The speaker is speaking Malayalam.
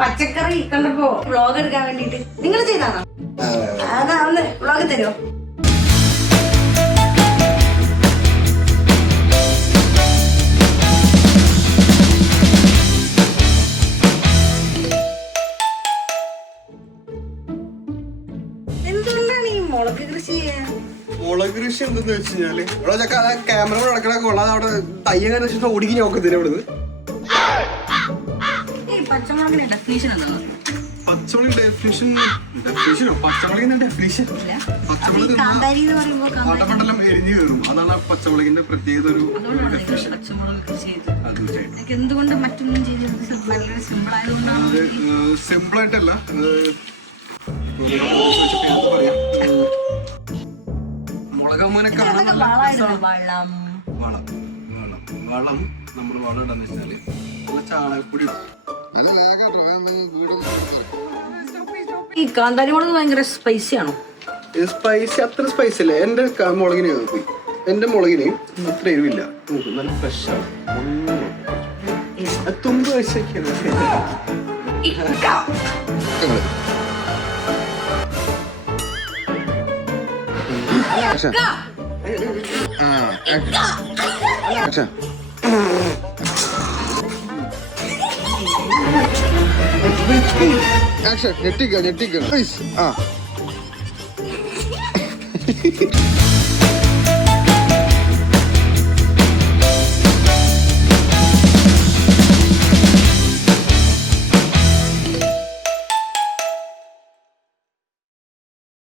പച്ചക്കറി കണ്ടപ്പോ വ്ളോഗ് എടുക്കാൻ വേണ്ടിട്ട് നിങ്ങൾ ചെയ്താണോ? അതാ ഒന്ന് വ്ളോഗ് തരുമോ? എന്തുകൊണ്ടാണ് ഈ മുളക് കൃഷി ചെയ്യാൻ? മുളക് കൃഷി എന്തെന്ന് വെച്ച് കഴിഞ്ഞാല് ക്യാമറ നടക്കണ കൊള്ളാതെ അവിടെ തയ്യങ്ങനെ വെച്ചിട്ട് ഓടിക്കി നോക്കത്തില്ല ഇവിടുന്ന്. പച്ചമുളകിന്റെ ഡെഫിനിഷൻ എന്താണ്? പച്ചമുളക് ഡെഫിനിഷനോ? പച്ചമുളകിന്റെ ഡെഫിനിഷൻ പച്ചമുളക് പട്ടപ്പട്ടെല്ലാം എരിഞ്ഞു കയറും. അതാണ് പച്ചമുളകിന്റെ പ്രത്യേകത ഒരു ഡെഫിനിഷൻ. എന്തുകൊണ്ട് മറ്റൊന്നും ചെയ്തത്? വളരെ സിമ്പിൾ ആയതുകൊണ്ടാണ്. സിമ്പിൾ ആയിട്ടല്ല, മുളകമ്മനെ കാണാൻ വളം നമ്മൾ വളം ഇടാന്ന് വെച്ചാല് നല്ല ചാണകപ്പൊടി ഇടും. ഈ കാന്താരി മുളക് ഭയങ്കര സ്പൈസി ആണോ? സ്പൈസി അത്ര സ്പൈസി അല്ലേ. എന്റെ മുളകിന് പോയി, എന്റെ മുളകിന് അത്ര എരിവില്ല. നല്ല ഫ്രഷാണ്. തുമ്പ് കഴിച്ചൊക്കെയാണ്. ഞെട്ടിക്ക